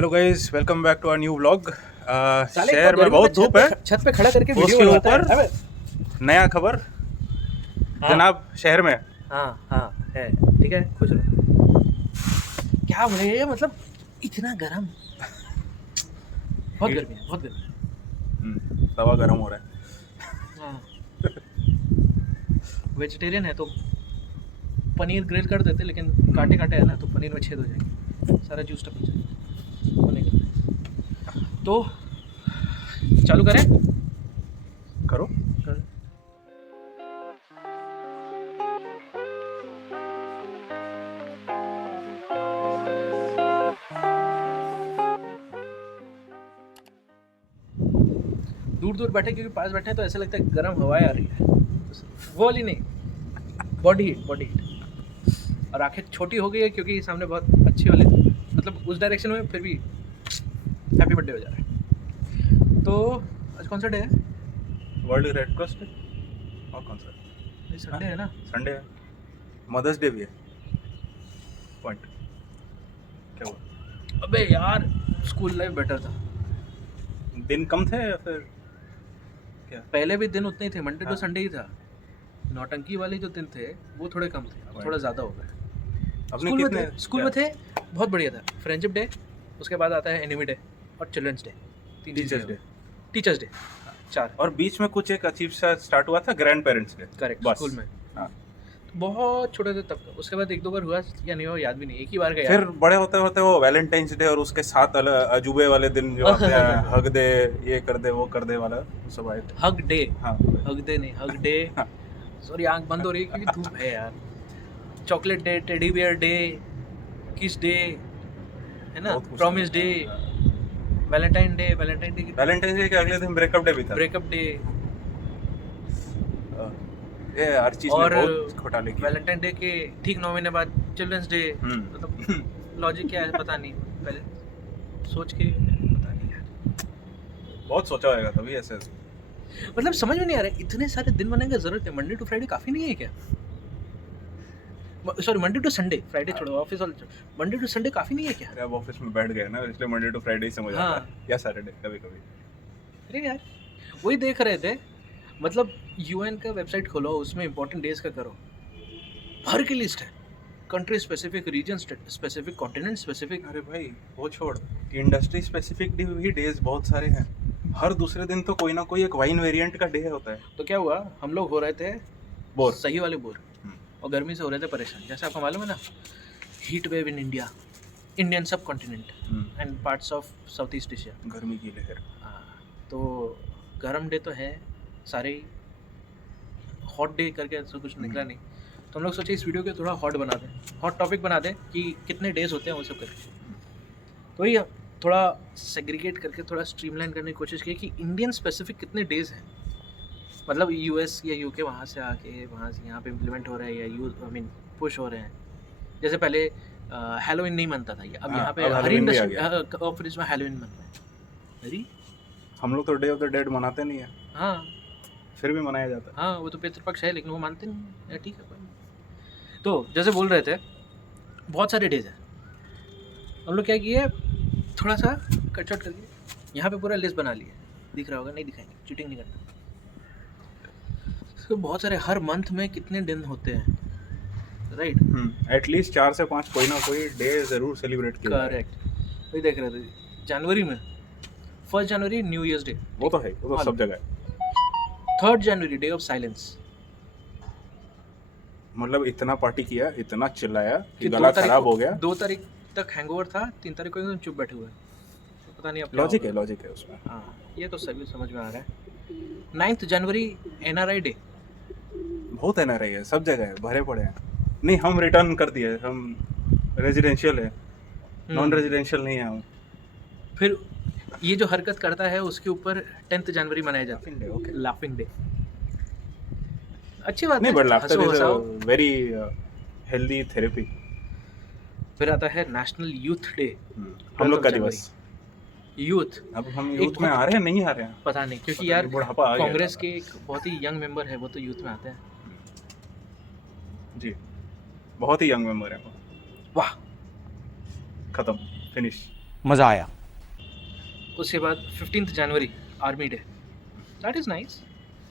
Hello guys, welcome back to our new vlog. साले शहर इतना में बहुत गर्मी धूप है। छत पे खड़ा करके वीडियो उसके बनवाता ऊपर है। अबे नया खबर हाँ जनाब शहर में। हाँ हाँ है, ठीक है, खुश रहो। क्या बोले, मतलब इतना गर्म, बहुत गर्मी है, बहुत गर्मी है। तवा गर्म हो रहा है। हाँ, वेजिटेरियन है तो पनीर ग्रिल कर देते, लेकिन काटे काटे है ना तो पनीर में छेद हो जाएंगे, सारा जूस टपक जाएगा, वो नहीं करते। तो चालू करें? करो। कर। दूर दूर बैठे, क्योंकि पास बैठे हैं तो ऐसा लगता है गर्म हवाएं आ रही है, वो वाली नहीं, बॉडी हीट, बॉडी हीट। और आंखें छोटी हो गई है क्योंकि सामने बहुत अच्छी वाले, मतलब उस डायरेक्शन में फिर भी हैप्पी बर्थडे हो जा रहा है। तो आज कौन सा डे है? World red cross day. और कौन सा? संडे है ना? संडे है। मदर्स डे भी है। पॉइंट क्या हुआ? अबे यार, स्कूल लाइफ बेटर था। दिन कम थे या फिर क्या? पहले भी दिन उतने ही थे, मंडे टू हाँ। संडे ही था। नौटंकी वाले जो दिन थे वो थोड़े कम थे, अब थोड़ा ज़्यादा हो गए। अपने स्कूल में कितने थे, स्कूल में थे, बहुत बढ़िया था। फ्रेंडशिप डे, उसके बाद आता है एनिमी डे और चिल्ड्रंस डे, तीन टीचर्स डे। Teachers day, 4। और बीच में कुछ एक अजीब सा स्टार्ट हुआ था, ग्रैंड पेरेंट्स डे। करेक्ट, बस। स्कूल में। हाँ। तो बहुत छोटे थे तब का, उसके बाद एक दो बार हुआ या नहीं हुआ याद भी नहीं, एक ही बार गया। फिर बड़े होते होते वो वैलेंटाइंस डे और उसके साथ अजूबे वाले दिन जो आते हैं, हग दे, ये कर दे, वो कर दे वाला, वो सब आए थे। हग डे, हाँ। हग डे नहीं, हग डे। हाँ। सॉरी, आंख बंद हो रही है क्योंकि धूप है यार। Chocolate day, teddy bear day, किस डे, है ना, बहुत कुछ promise day, Valentine day, Valentine day, Valentine's day के अगले दिन ब्रेकअप डे भी था। ब्रेकअप डे, ये हर चीज में और बहुत घोटाले किए। वैलेंटाइन डे के ठीक 9 महीने बाद चिल्ड्रंस डे। हम्म। मतलब लॉजिक क्या है पता नहीं, पहले सोच के पता नहीं यार। बहुत सोचा होगा तभी ऐसे। मतलब समझ में नहीं आ रहा है, इतने सारे दिन बनाने की जरूरत है? मंडे टू फ्राइडे काफी नहीं है क्या? Sorry, Monday to Sunday, Friday छोड़ो, ऑफिस वाले छोड़ो, मंडे टू संडे काफी नहीं है क्या? अब ऑफिस में बैठ गए ना, इसलिए मंडे टू फ्राइडे ही समझ आता हाँ। है, या सैटरडे कभी कभी। अरे यार, वही देख रहे थे, मतलब यूएन का वेबसाइट खोलो, उसमें इंपॉर्टेंट डेज का करो, भर की लिस्ट है, country specific, region specific, continent specific. अरे भाई वो छोड़, इंडस्ट्री स्पेसिफिक भी डेज बहुत सारे हैं। हर दूसरे दिन तो कोई ना कोई एक वाइन वेरिएंट का डे होता है। तो क्या हुआ, हम लोग हो रहे थे बोर। सही वाले बोर, और गर्मी से हो रहे थे परेशान। जैसे आपको मालूम है ना, heat wave in India, Indian sub continent and parts of south east Asia. गर्मी की लहर। तो गर्म डे तो है सारे, हॉट डे करके ऐसा कुछ निकला नहीं, तो हम लोग सोचे इस वीडियो को थोड़ा हॉट बना दें, हॉट टॉपिक बना दें कि कितने डेज होते हैं वो सब करके। तो ये थोड़ा सेग्रीगेट करके थोड़ा स्ट्रीमलाइन करने की कोशिश की कि इंडियन स्पेसिफिक कितने डेज हैं, मतलब यूएस या यूके वहाँ से आके वहाँ से यहाँ पे इम्प्लीमेंट हो रहा है, या आई मीन पुश हो रहे हैं। जैसे पहले हैलोवीन नहीं मनता था, अब यहाँ पे हर इंडस्ट्री ऑफिस में हैलोवीन मन रहा है। अरे हम लोग तो डे ऑफ द डेड मनाते नहीं है, हाँ, फिर भी मनाया जाता है। हाँ वो तो पितृपक्ष है, लेकिन वो मानते नहीं, ठीक है। तो जैसे बोल रहे थे, बहुत सारे डेज हैं, हम लोग क्या किए, थोड़ा सा कट शॉट करके यहाँ पे पूरा लिस्ट बना लिया, दिख रहा होगा, नहीं दिखाएंगे, चीटिंग नहीं करना। तो बहुत सारे, हर मंथ में कितने दिन होते हैं, राइट? एटलीस्ट 4 से 5 कोई ना कोई डे जरूर सेलिब्रेट किया जाए। करेक्ट, वही देख रहे थे। जनवरी में 1 जनवरी न्यू ईयर्स डे, वो तो है, वो तो सब जगह है। 3 जनवरी डे ऑफ साइलेंस। मतलब इतना पार्टी किया, इतना चिल्लाया कि गला खराब हो गया। 2 तारीख तक हैंगओवर था, 3 तारीख को एकदम चुप बैठे हुए, तो पता नहीं अब लॉजिक है उसमें। हाँ, ये तो सभी समझ में आ रहा है। 9 जनवरी एनआरआई डे। बहुत एनआरआई है, सब जगह है, भरे पड़े हैं। नहीं, हम रिटर्न कर दिए, हम रेजिडेंशियल है, नॉन रेजिडेंशियल नहीं है हम। फिर ये जो हरकत करता है उसके ऊपर 10 जनवरी मनाया जाता है, ओके। Laughing day. अच्छी बात नहीं, है, बट लाफ्टर इज अ हंसो। Very healthy therapy. फिर आता है नेशनल यूथ डे, हम लोग का दिवस। यूथ, अब हम यूथ में आ रहे हैं, नहीं आ रहे हैं, पता नहीं, क्योंकि यार बुढ़ापा आ गया कांग्रेस के एक बहुत ही यंग मेंबर है, वो तो यूथ में आते हैं। जी, बहुत ही यंग मेंबर है वो। वाह, खत्म, फिनिश। मज़ा आया। उसके बाद 15th January army day, that is nice.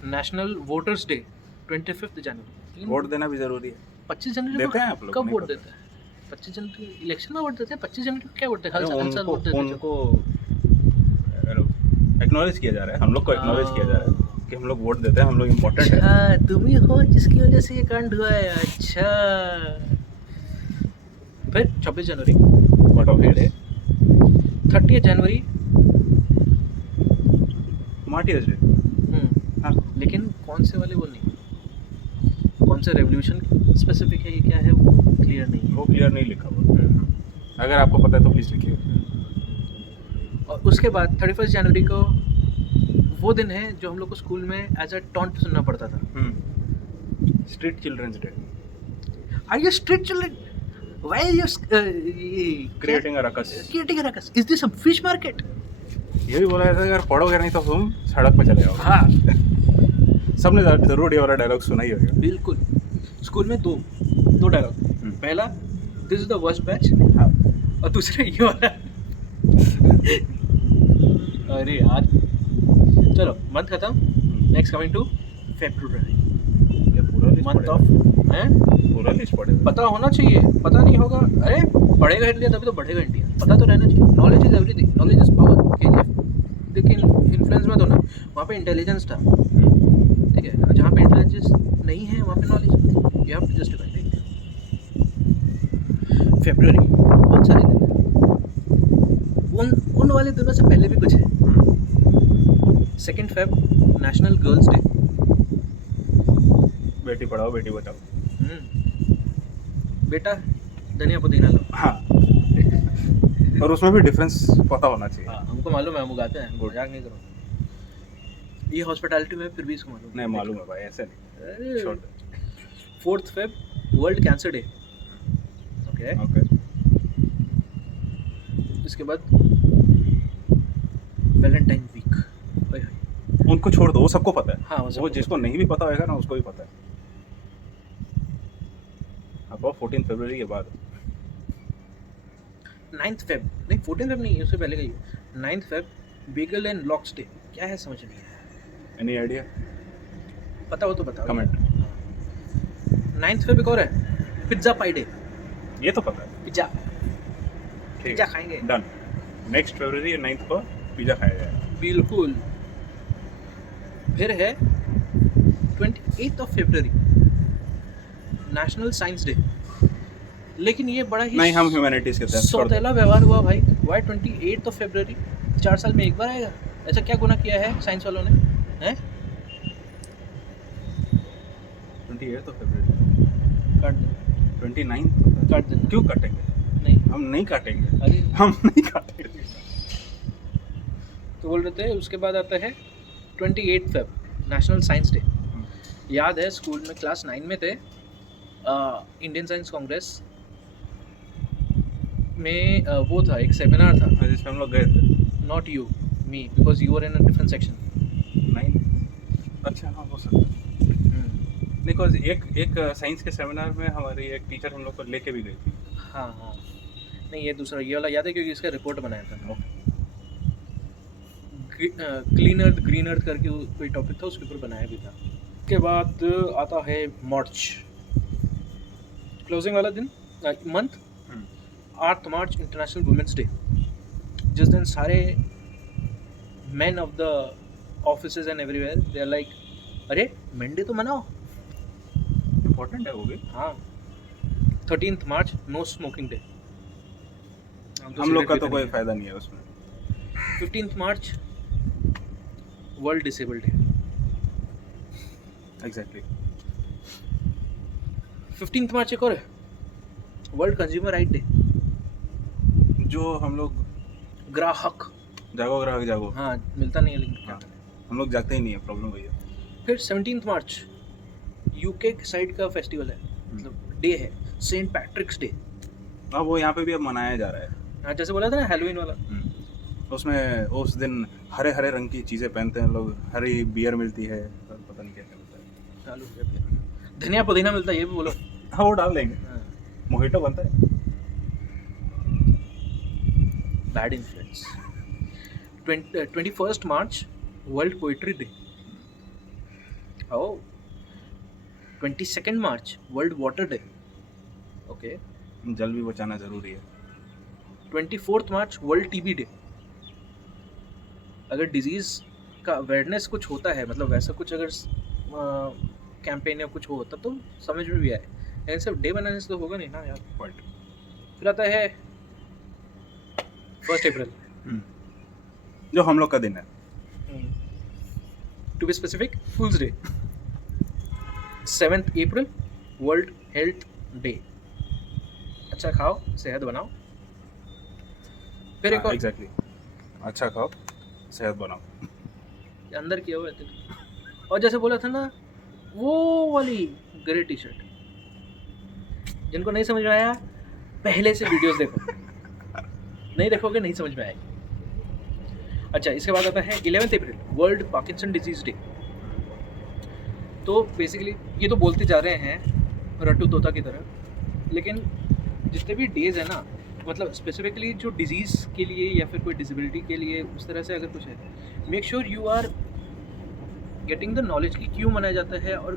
National voters day 25 January. Vote देना भी जरूरी है। 25 जनवरी को देते हैं आप लोग? कब नहीं वोट पता। देते हैं? 25 जनवरी इलेक्शन में वोट देते हैं? 25 जनवरी को क्या वोट देते हैं? अरे हर साल वोट देते हैं जो। उनको एक्नॉलेज किया जा रहा है, हम लोग को एक्नॉलेज किया जा रहा है कि हम लोग वोट देते हैं, हम लोग इम्पोर्टेंट है। अच्छा, तुम ही हो जिसकी वजह से ये कांड हुआ है। अच्छा, फिर 26 जनवरी Obvious. डे, 30 जनवरी। Martyrs day. हाँ। लेकिन कौन से वाले वो नहीं, कौन सा रेवोल्यूशन स्पेसिफिक है, ये क्या है वो क्लियर नहीं है। वो क्लियर नहीं लिखा हुआ। अगर आपको पता है तो प्लीज लिखिए। और उसके बाद 31 जनवरी को वो दिन है जो हम लोग को स्कूल में एज अ टॉन्ट सुनना पड़ता था। Street childrens day. Are you street children? Why are you creating a ruckus. Creating a ruckus? Is this a fish market? ये भी बोला जाता है अगर पढ़ोगे नहीं तो तुम सड़क पे चले जाओगे। हाँ, सबने जरूर ये वाला डायलॉग सुना ही होगा। बिल्कुल। स्कूल में दो डायलॉग। पहला, this is the worst batch, हाँ। और दूसरा ये वाला। अरे यार, चलो मंथ खत्म। नेक्स्ट कमिंग टू फेब्रुअरी, ये पूरा लिस्ट मंथ ऑफ हैं। पूरा लिस्ट पढ़ेगा। पता होना चाहिए, पता नहीं होगा, अरे पढ़ेगा इंडिया तभी तो बढ़ेगा इंडिया। पता तो रहना चाहिए। Knowledge is everything, knowledge is power. KGF देखिए, इन्फ्लुएंस मत होना। वहाँ पे इंटेलिजेंस था, ठीक है। जहाँ पे इंटेलिजेंस नहीं है वहाँ पे knowledge, you have to justify. February बहुत सारे दिन हैं। उन वाले दिनों से पहले भी कुछ है। 2 Feb national girls day. Beti Padhao Beti Bachao. बेटा धनिया पुदीना लो। हाँ। और उसमें भी डिफरेंस पता होना चाहिए। हाँ, हमको मालूम है, हम उगाते हैं, Good. मजाक नहीं करो। ये हॉस्पिटैलिटी में फिर भी इसको मालूम नहीं मालूम है भाई, ऐसे नहीं। अरे, छोड़ दे। 4th Feb world cancer day. Okay, okay. इसके बाद वैलेंटाइन वीक। उनको छोड़ दो, वो सबको पता है। हाँ, वो सबको वो जिसको नहीं भी पता होगा ना उसको भी पता है। अब 14 फरवरी के बाद 9th फेब नहीं, 14th फेब नहीं, उससे पहले का ही। 9th Feb beagle and locks day. क्या है समझ नहीं आया। Any idea? पता हो तो बताओ। कमेंट। 9th फेब एक और है, पिज्जा पाई डे। ये तो पता है। पिज्जा ठीक पिज्जा है, खाएंगे। डन। नेक्स्ट फरवरी 9 को पिज्जा खाया जाएगा। बिल्कुल। फिर है 28th of February national science day. लेकिन ये बड़ा ही नहीं, हम ह्यूमैनिटीज के तहत छोड़ दो। सौतेला व्यवहार हुआ भाई। Y 28th of February? 4 साल में एक बार आएगा। ऐसा क्या गुनाह किया है साइंस वालों ने, हैं? 28 फरवरी। काट दे, 29 काट देना। क्यों काटेंगे? नहीं, हम नहीं काटेंगे। अरे हम नहीं काटेंगे। तो बोल रहे थे। उसके बाद आता है 28 फेब नेशनल साइंस डे। याद है स्कूल में क्लास 9 में थे, इंडियन साइंस कांग्रेस में वो था, एक सेमिनार था। जिसमें हम लोग गए थे। Not you, me, because you are in a different section. नहीं, अच्छा हाँ हो सकता है। बिकॉज एक साइंस के सेमिनार में हमारी एक टीचर हम लोग को लेके भी गई थी। हाँ हाँ, नहीं ये दूसरा, ये वाला याद है क्योंकि इसका रिपोर्ट बनाया था। क्लीन अर्थ ग्रीन अर्थ करके कोई टॉपिक था, उसके ऊपर बनाया भी था। उसके बाद आता है मार्च, क्लोजिंग वाला दिन, month. 8 March international women's day, जिस दिन सारे man of the offices and everywhere they are like, अरे मेन डे तो मनाओ। इम्पोर्टेंट है वो भी। हाँ। 13th मार्च नो स्मोकिंग डे। हम लोग का तो कोई फायदा नहीं है उसमें। 15th March world disabled day. Exactly. 15th मार्च एक और है, वर्ल्ड कंज्यूमर राइट डे। जो हम लोग ग्राहक, जागो ग्राहक जागो। हाँ मिलता नहीं है लेकिन क्या करें। हम लोग जागते ही नहीं है, प्रॉब्लम वही है। फिर 17th मार्च यूके साइड का फेस्टिवल है, मतलब डे है, सेंट पैट्रिक्स डे। हाँ, वो यहाँ पे भी अब मनाया जा रहा है। हाँ, जैसे बोला था ना हैलोवीन वाला। उसमें उस दिन हरे हरे रंग की चीज़ें पहनते हैं लोग, हरी बियर मिलती है, पता नहीं क्या क्या मिलता है। चालू हो गया फिर। धनिया पुदीना मिलता है, ये भी बोलो। हाँ, वो डाल देंगे। हाँ। मोहितो बनता है। Bad influence. 21st मार्च वर्ल्ड पोइट्री डे। ओह। 22nd मार्च वर्ल्ड वाटर डे। ओके। जल भी बचाना जरूरी है। 24th मार्च वर्ल्ड टीबी डे। अगर डिजीज़ का अवेयरनेस कुछ होता है, मतलब वैसा कुछ अगर कैंपेन या कुछ होता तो समझ में भी आए, लेकिन सिर्फ डे बनाने से तो होगा नहीं ना यार। पॉइंट। फिर आता है 1 अप्रैल, जो हम लोग का दिन है। To be specific fools day. 7th April world health day. अच्छा खाओ, सेहत बनाओ। फिर एक और एग्जैक्टली, अच्छा खाओ, सेहत बनाओ। अंदर किया हुआ है तेरे। और जैसे बोला था ना, वो वाली ग्रे टी शर्ट, जिनको नहीं समझ में आया पहले से वीडियोस देखो, नहीं देखोगे नहीं समझ में आएगी। अच्छा, इसके बाद आता है 11th अप्रैल वर्ल्ड पार्किंसन डिजीज डे। तो बेसिकली ये तो बोलते जा रहे हैं रट्टू तोता की तरह, लेकिन जितने भी डेज है ना, मतलब स्पेसिफिकली जो डिजीज़ के लिए या फिर कोई डिसेबिलिटी के लिए उस तरह से अगर कुछ है, make sure you are getting the knowledge कि क्यों मनाया जाता है और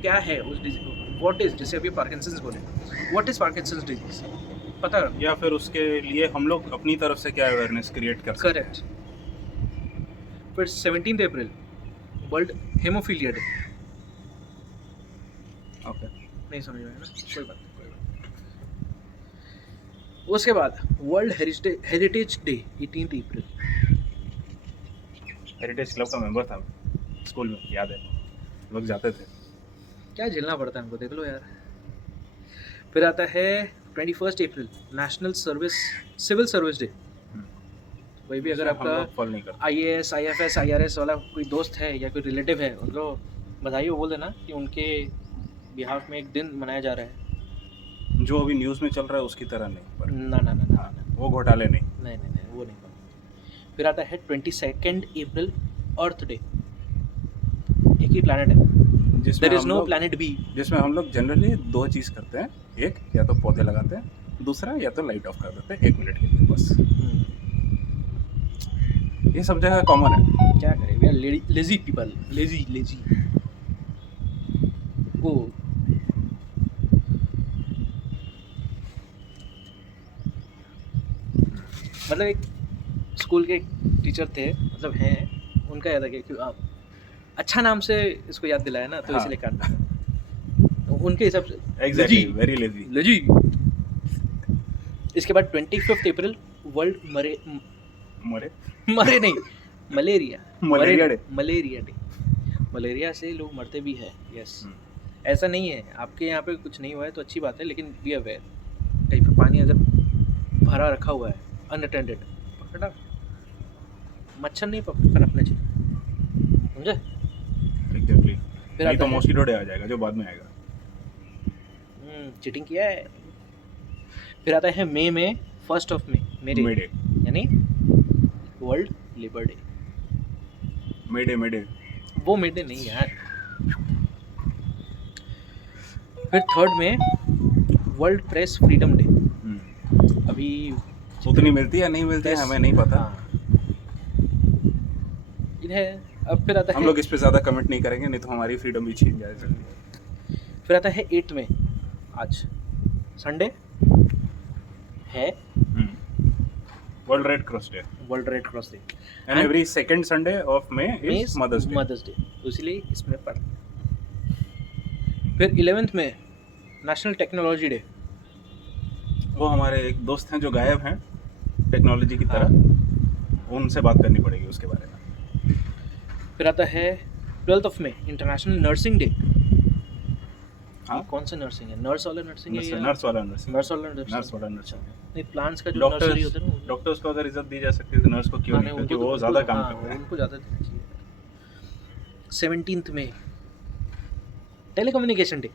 क्या है उस डिजीज, व्हाट इज, जैसे अभी पार्किंसंस बोले, व्हाट इज पार्किंसंस डिजीज, पता है? या फिर उसके लिए हम लोग अपनी तरफ से क्या अवेयरनेस क्रिएट कर सकते हैं। करेक्ट। फिर 17th अप्रैल वर्ल्ड हेमोफीलिया डे। ओके, नहीं समझ में आया ना, कोई बात नहीं, कोई बात नहीं। उसके बाद वर्ल्ड हेरिटेज डे 18th अप्रैल। हेरिटेज क्लब का मेंबर था मैं, स्कूल में, याद है, लोग जाते थे। क्या झेलना पड़ता है हमको, देख लो यार। फिर आता है 21st अप्रैल नेशनल सिविल सर्विस डे। वही भी अगर हम आपका लोग फॉलो नहीं करते। IAS, IFS, IRS वाला कोई दोस्त है या कोई रिलेटिव है, उनको बधाई वो बोल देना कि उनके बिहाफ में एक दिन मनाया जा रहा है। जो अभी न्यूज़ में चल रहा है उसकी तरह नहीं, पर ना ना ना ना, हाँ, वो घोटाले नहीं। नहीं नहीं नहीं, वो नहीं बात। फिर आता है 22nd अप्रैल अर्थ डे। एक ही प्लानट है, there is no planet B. जिसमें हम लोग जनरली दो चीज़ करते हैं, एक या तो पौधे लगाते हैं, दूसरा या तो लाइट ऑफ कर देते हैं 1 मिनट के लिए बस। ये सब जगह कॉमन है। क्या करें, we are lazy people, lazy. वो मतलब एक स्कूल के टीचर थे, मतलब हैं, उनका याद है कि आप अच्छा नाम से इसको याद दिलाया ना, तो हाँ। इसलिए काटना था। तो उनके हिसाब से एग्जैक्टली, वेरी लेजी। लेजी। इसके बाद 25th अप्रैल वर्ल्ड मरे मरे नहीं, malaria malaria day. Malaria day. Malaria से लोग मरते भी हैं, यस। ऐसा नहीं है आपके यहाँ पे कुछ नहीं हुआ है तो अच्छी बात है, लेकिन बी अवेयर, कहीं पे पानी अगर भरा रखा हुआ है अनअटेंडेड, पकड़ा, मच्छर नहीं पनपने चाहिए, समझे? एग्जैक्टली। फिर नहीं तो आता है मॉस्किटो डे आ जाएगा, जो बाद में आएगा। चीटिंग किया है। फिर आता है मई में 1st of May, May day. यानी world labour day. May day. वो मे डे नहीं यार। फिर 3rd में वर्ल्ड प्रेस फ्रीडम डे। अभी उतनी मिलती है या नहीं मिलती है हमें नहीं पता। हाँ। इन्हें अब फिर आता हम है, लोग इस पे ज़्यादा कमेंट नहीं करेंगे, नहीं तो हमारी फ्रीडम भी छीन जा सकती है। फिर आता है 8 में, आज संडे है, world red cross day. World red cross day. And every second Sunday of May is mother's day. इसलिए इसमें पढ़। फिर 11th में नेशनल टेक्नोलॉजी डे। वो हमारे एक दोस्त हैं जो गायब हैं टेक्नोलॉजी की तरह, उनसे बात करनी पड़ेगी उसके बारे में। फिर आता है 12th of May international nursing day. हाँ, कौन सा नर्सिंग है? नर्स वाला नर्सिंग है या नर्स वाला नर्सिंग। नर्स वाला नर्सिंग? नर्स वाला नर्सिंग। नहीं, प्लांट्स का जो नर्सरी होता है ना, डॉक्टर्स को अगर इज्जत दी जा सकती है तो नर्स को क्यों नहीं, क्योंकि वो ज़्यादा काम करते हैं। उनको ज़्यादा देना चाहिए। 17th में टेलीकम्युनिकेशन डे।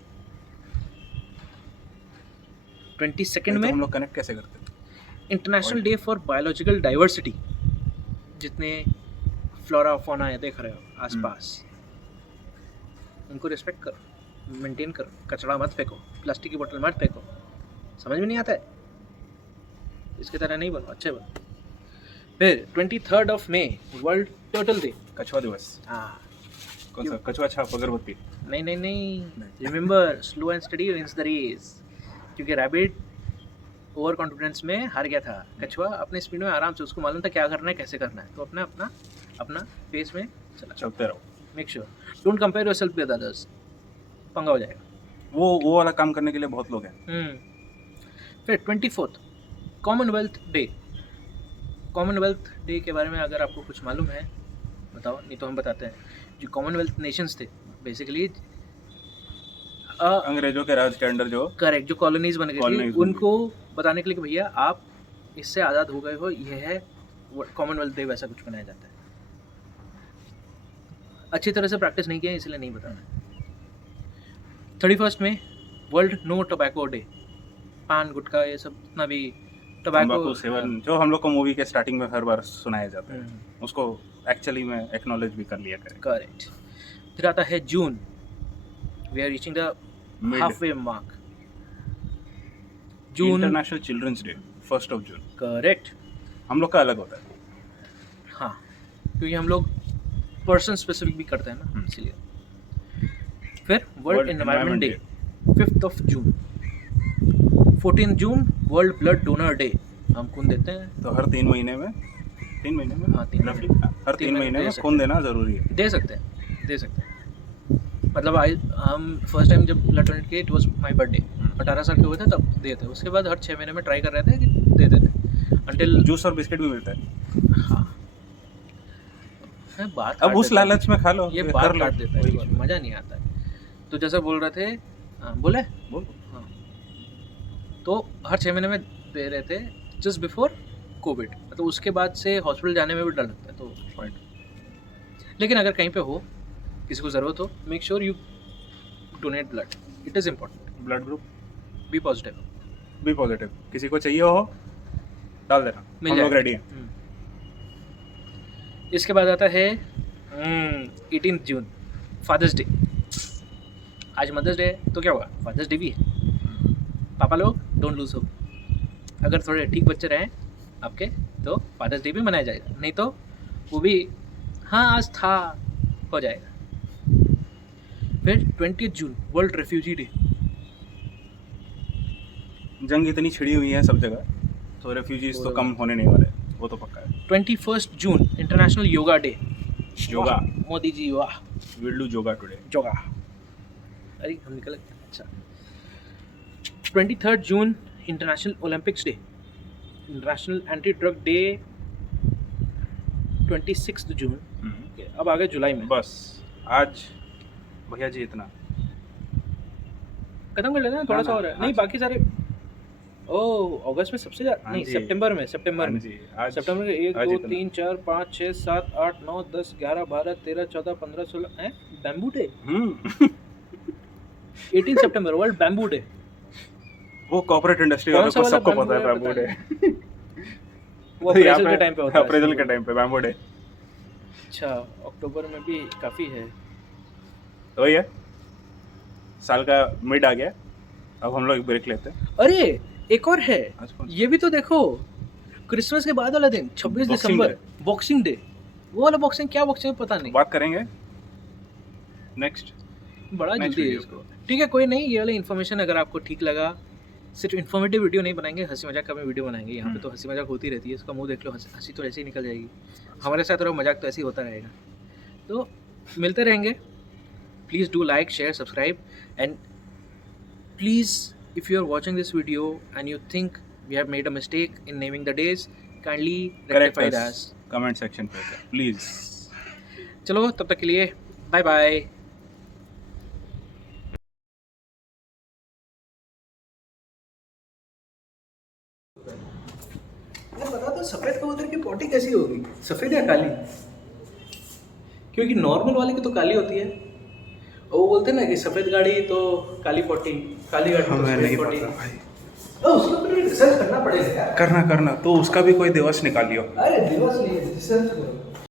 22nd में हम लोग कनेक्ट कैसे करते हैं? International day for biological diversity. जितने फ्लोरा फौना है देख रहे हो आसपास, उनको रिस्पेक्ट करो, मेंटेन करो, कचरा मत फेंको, प्लास्टिक की बोतल मत फेंको। समझ में नहीं आता है? इसके तरह नहीं बनो, अच्छे बनो। फिर 23rd of May world turtle day. कछुआ दिवस। हाँ, कौन सा कछुआ छाप अगरबत्ती? नहीं, remember slow and steady wins the race. क्योंकि रैबिट ओवर कॉन्फिडेंस में हार गया था, कछुआ अपने स्पीड में आराम से, उसको मालूम था क्या करना है, कैसे करना है, तो अपना पेस में चला। चलते रहो। Make sure don't compare yourself with others, पंगा हो जाएगा। वो वाला काम करने के लिए बहुत लोग हैं। फिर 24th Commonwealth day. Commonwealth day के बारे में अगर आपको कुछ मालूम है बताओ, नहीं तो हम बताते हैं। जो कॉमनवेल्थ नेशंस थे बेसिकली अंग्रेजों के राज के अंडर जो करेक्ट, जो कॉलोनीज बन गई थी, Colonies बन उनको बताने के लिए कि भैया आप इससे आज़ाद हो गए हो, यह है कॉमनवेल्थ डे, वैसा कुछ मनाया जाता है। अच्छी तरह से प्रैक्टिस नहीं किया इसलिए नहीं बताना। 31st में वर्ल्ड नो टोबैको डे। पान गुटखा ये सब जितना भी तंबाकू सेवन जो हम लोग को मूवी के स्टार्टिंग में हर बार सुनाया जाता है, उसको एक्चुअली में एक्नॉलेज भी कर लिया करें। करेक्ट। फिर आता है June, we are reaching the halfway mark. June international children's day 1st of June। Correct. हम लोग का अलग होता है। हाँ, क्योंकि हम लोग पर्सन स्पेसिफिक भी करते हैं ना, इसलिए। फिर world environment day 5th of June। 14th June world blood donor day. हम खून देते हैं तो हर 3 महीने में हाँ, 3 roughly, हर 3 महीने में दे खून देना जरूरी है। दे सकते हैं। मतलब हम फर्स्ट टाइम जब ब्लड डोनेट किए, इट वाज माय बर्थडे, 18 साल के हुए थे तब दिए थे। उसके बाद हर 6 महीने में ट्राई कर रहे थे कि देते थे, अंटिल जूस और बिस्किट भी मिलता है। हाँ, बात अब उस लालच में खा लो, ये बात काट देता है, मज़ा नहीं आता है। तो जैसा बोल रहे थे, बोल हाँ, तो हर 6 महीने में दे रहे थे जस्ट बिफोर कोविड। तो उसके बाद से हॉस्पिटल जाने में भी डर लगता है, तो लेकिन अगर कहीं पे हो, किसी को ज़रूरत हो, make sure you donate blood, it is important. Blood group B positive. किसी को चाहिए हो डाल देना, हम लोग रेडी हैं। इसके बाद आता है 18th जून फादर्स डे। आज मदर्स डे है तो क्या हुआ, फादर्स डे भी है। पापा लोग डोंट लूज होप, अगर थोड़े ठीक बच्चे रहें आपके तो फादर्स डे भी मनाया जाएगा, नहीं तो वो भी हाँ आज था हो जाएगा। फिर 20th June world refugee day. जंग इतनी छिड़ी हुई है सब जगह, तो रेफ्यूजीज तो कम होने नहीं वाले, वो तो पक्का है। 21st June international yoga day. Yoga, Modi ji वाह, will do yoga today. Yoga, अरे हम निकल गए। अच्छा, 23rd June international Olympics day. International anti drug day 26th June. अब आ गए जुलाई में, बस आज भैया जी इतना खत्म कर लेना, थोड़ा सा और है। नहीं बाकी सारे अगस्त में सबसे ज़्यादा नहीं, सितंबर में सितंबर में 1 2 3 4 5 6 7 8 9 10 11 12 13 14 15 16 हैं बैम्बू डे। 18 सितंबर वर्ल्ड बैम्बू डे। वो कॉर्पोरेट इंडस्ट्री वालों को सबको पता है बैम्बू डे। वो अप्रेजल के टाइम पे होता है, अप्रेजल के टाइम पे बैम्बू डे। अच्छा, अक्टूबर में भी काफ़ी है। तो वही है, साल का मिड आ गया, अब हम लोग ब्रेक लेते हैं। अरे एक और है, ये भी तो देखो, क्रिसमस के बाद वाला दिन 26 दिसंबर बॉक्सिंग डे। वो वाला बॉक्सिंग क्या बॉक्सिंग पता नहीं, बात करेंगे नेक्स्ट, बड़ा जल्दी है इसको। ठीक है, कोई नहीं, ये वाला इन्फॉर्मेशन अगर आपको ठीक लगा, सिर्फ इन्फॉर्मेटिव वीडियो नहीं बनाएंगे, हंसी मजाक का भी वीडियो बनाएंगे। यहाँ पे तो हंसी मजाक होती रहती है, इसका मुंह देख लो, हंसी तो ऐसे ही निकल जाएगी। हमारे साथ और मजाक तो ऐसे ही होता रहेगा। तो मिलते रहेंगे। Please do like, share, subscribe, and please if you are watching this video and you think we have made a mistake in naming the days, kindly rectify us comment section पे please। चलो तब तक के लिए bye bye. बता दो, सफ़ेद कबूतर की पॉटी कैसी होगी, सफ़ेद या काली? क्योंकि नॉर्मल वाले की तो काली होती है, और वो बोलते हैं ना कि सफ़ेद गाड़ी तो काली पॉटी, काली गाड़ी तो सफ़ेद पॉटी। उसका फिर रिसर्च करना पड़ेगा यार। करना तो उसका भी कोई दिवस निकालियो। अरे दिवस नहीं, रिसर्च करो।